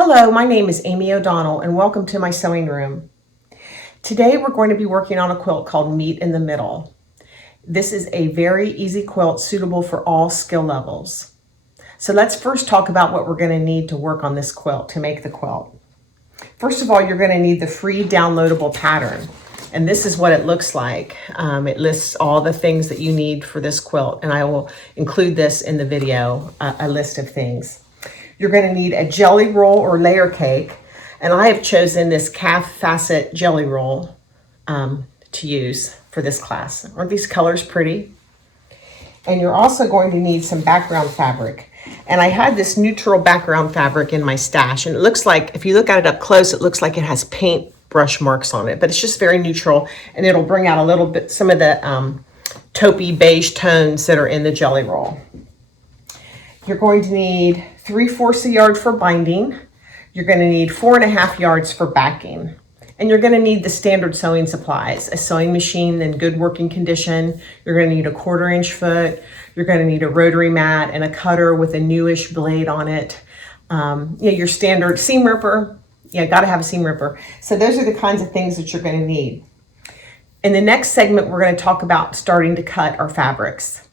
Hello, my name is Amy O'Donnell and welcome to my sewing room. Today we're going to be working on a quilt called Meet in the Middle. This is a very easy quilt suitable for all skill levels. So let's first talk about what we're going to need to work on this quilt, to make the quilt. First of all, you're going to need the free downloadable pattern. And this is what it looks like. It lists all the things that you need for this quilt, and I will include this in the video, a list of things. You're going to need a jelly roll or layer cake, and I have chosen this calf facet jelly roll to use for this class. Aren't these colors pretty? And you're also going to need some background fabric. And I had this neutral background fabric in my stash, and it looks like, if you look at it up close, it looks like it has paint brush marks on it, but it's just very neutral, and it'll bring out a little bit, some of the taupey beige tones that are in the jelly roll. You're going to need 3/4 a yard for binding. You're going to need 4.5 yards for backing. And you're going to need the standard sewing supplies, a sewing machine in good working condition. You're going to need a 1/4 inch foot. You're going to need a rotary mat and a cutter with a newish blade on it. Your standard seam ripper. Got to have a seam ripper. So those are the kinds of things that you're going to need. In the next segment, we're going to talk about starting to cut our fabrics.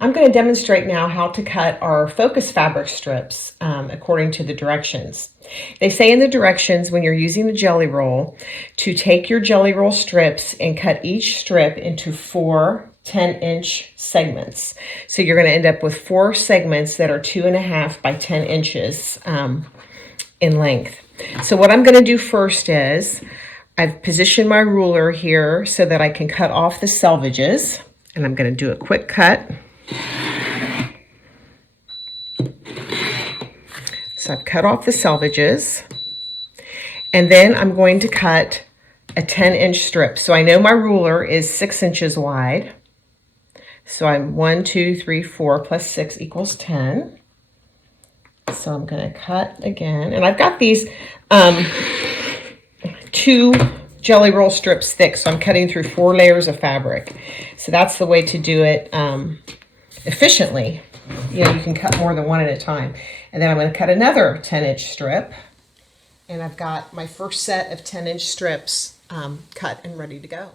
I'm going to demonstrate now how to cut our focus fabric strips according to the directions. They say in the directions, when you're using the jelly roll, to take your jelly roll strips and cut each strip into 4 10-inch segments. So you're going to end up with 4 segments that are 2.5 by 10 inches in length. So what I'm going to do first is I've positioned my ruler here so that I can cut off the selvages, and I'm going to do a quick cut. So I've cut off the selvages, and then I'm going to cut a 10-inch strip. So I know my ruler is 6 inches wide. So I'm 1, 2, 3, 4 plus 6 equals 10. So I'm going to cut again, and I've got these 2 jelly roll strips thick, so I'm cutting through 4 layers of fabric. So that's the way to do it efficiently. You can cut more than one at a time. And then I'm going to cut another 10-inch strip, and I've got my first set of 10-inch strips cut and ready to go.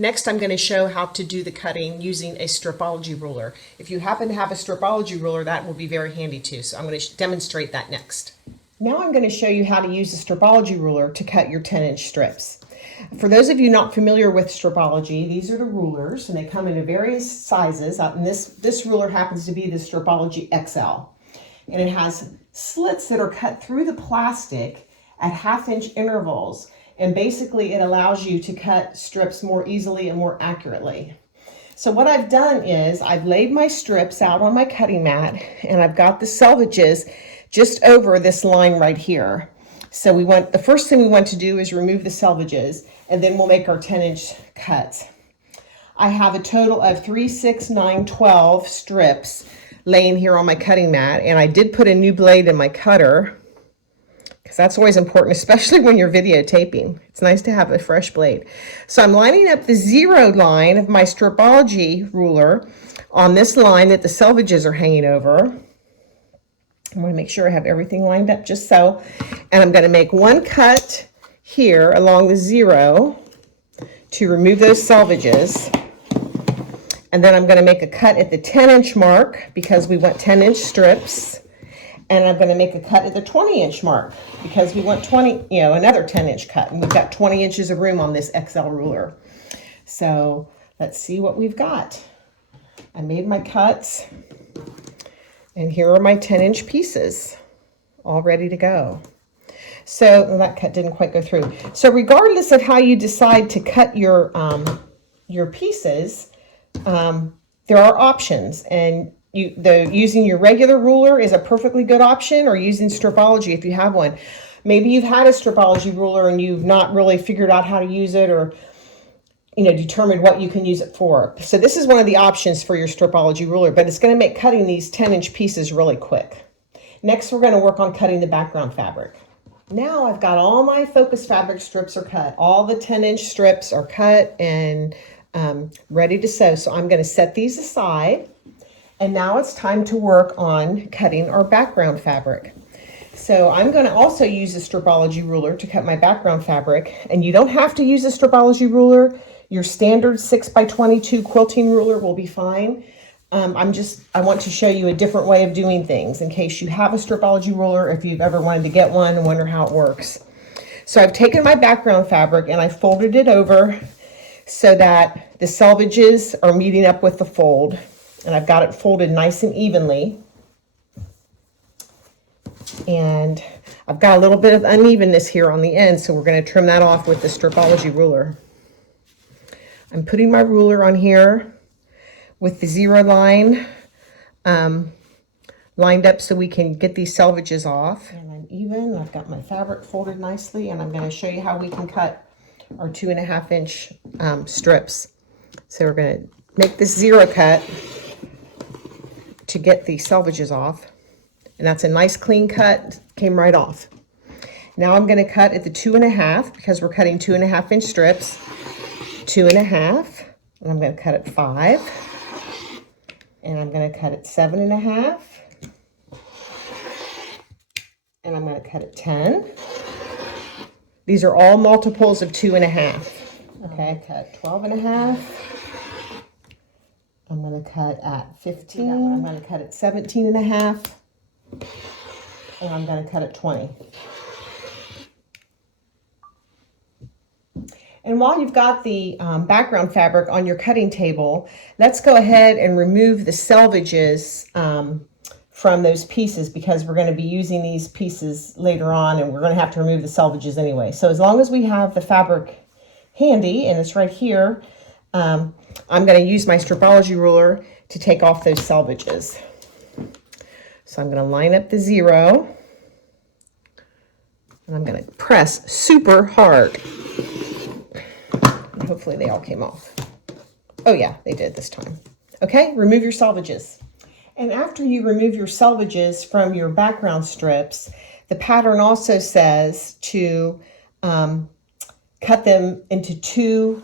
Next, I'm going to show how to do the cutting using a stripology ruler. If you happen to have a stripology ruler, that will be very handy too. So I'm going to demonstrate that next. Now I'm going to show you how to use a stripology ruler to cut your 10-inch strips. For those of you not familiar with stripology, these are the rulers, and they come in various sizes. And this ruler happens to be the Stripology XL. And it has slits that are cut through the plastic at 1/2 inch intervals. And basically it allows you to cut strips more easily and more accurately. So what I've done is I've laid my strips out on my cutting mat, and I've got the selvages just over this line right here. So the first thing we want to do is remove the selvages, and then we'll make our 10-inch cuts. I have a total of 3, 6, 9, 12 strips laying here on my cutting mat, and I did put a new blade in my cutter, because that's always important, especially when you're videotaping. It's nice to have a fresh blade. So I'm lining up the 0 line of my stripology ruler on this line that the selvages are hanging over. I want to make sure I have everything lined up just so. And I'm going to make one cut here along the 0 to remove those selvages. And then I'm going to make a cut at the 10-inch mark because we want 10-inch strips. And I'm going to make a cut at the 20-inch mark because we want 20, another 10-inch cut. And we've got 20 inches of room on this XL ruler. So let's see what we've got. I made my cuts. And here are my 10-inch pieces all ready to go. So well, that cut didn't quite go through. So regardless of how you decide to cut your pieces, there are options. And using your regular ruler is a perfectly good option, or using stripology if you have one. Maybe you've had a stripology ruler and you've not really figured out how to use it, or determined what you can use it for. So this is one of the options for your stripology ruler, but it's going to make cutting these 10-inch pieces really quick. Next, we're going to work on cutting the background fabric. Now I've got all my focus fabric strips are cut. All the 10-inch strips are cut and ready to sew. So I'm going to set these aside. And now it's time to work on cutting our background fabric. So I'm going to also use a stripology ruler to cut my background fabric. And you don't have to use a stripology ruler. Your standard 6x22 quilting ruler will be fine. I want to show you a different way of doing things in case you have a stripology ruler, if you've ever wanted to get one and wonder how it works. So I've taken my background fabric and I folded it over so that the selvages are meeting up with the fold. And I've got it folded nice and evenly. And I've got a little bit of unevenness here on the end, so we're going to trim that off with the stripology ruler. I'm putting my ruler on here with the 0 line lined up so we can get these selvages off. And I'm even. I've got my fabric folded nicely, and I'm going to show you how we can cut our 2.5-inch strips. So we're going to make this 0 cut to get the selvages off. And that's a nice clean cut, came right off. Now I'm going to cut at the 2.5 because we're cutting 2.5-inch strips. 2.5, and I'm going to cut at 5, and I'm going to cut at 7.5, and I'm going to cut at 10. These are all multiples of 2.5. Okay, cut 12.5. I'm going to cut at 15. I'm going to cut at 17.5, and I'm going to cut at 20. And while you've got the background fabric on your cutting table, let's go ahead and remove the selvages from those pieces, because we're going to be using these pieces later on and we're going to have to remove the selvages anyway. So as long as we have the fabric handy, and it's right here, I'm going to use my stripology ruler to take off those selvages. So I'm going to line up the 0, and I'm going to press super hard. Hopefully they all came off. Oh yeah, they did this time. Okay, remove your selvages. And after you remove your selvages from your background strips, the pattern also says to cut them into 2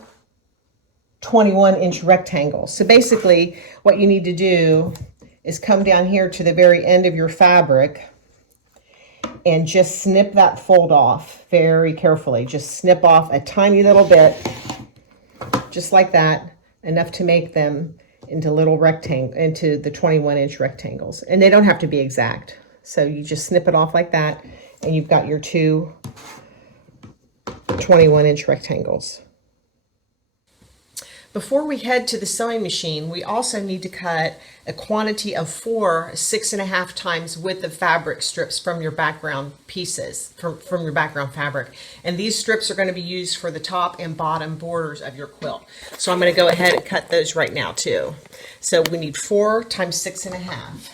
21-inch rectangles. So basically what you need to do is come down here to the very end of your fabric and just snip that fold off very carefully. Just snip off a tiny little bit, just like that, enough to make them into little into the 21-inch rectangles. And they don't have to be exact. So you just snip it off like that, and you've got your 2 21-inch rectangles. Before we head to the sewing machine, we also need to cut a quantity of 4 6.5 times width of fabric strips from your background pieces, from your background fabric. And these strips are going to be used for the top and bottom borders of your quilt. So I'm going to go ahead and cut those right now too. So we need 4 times 6.5.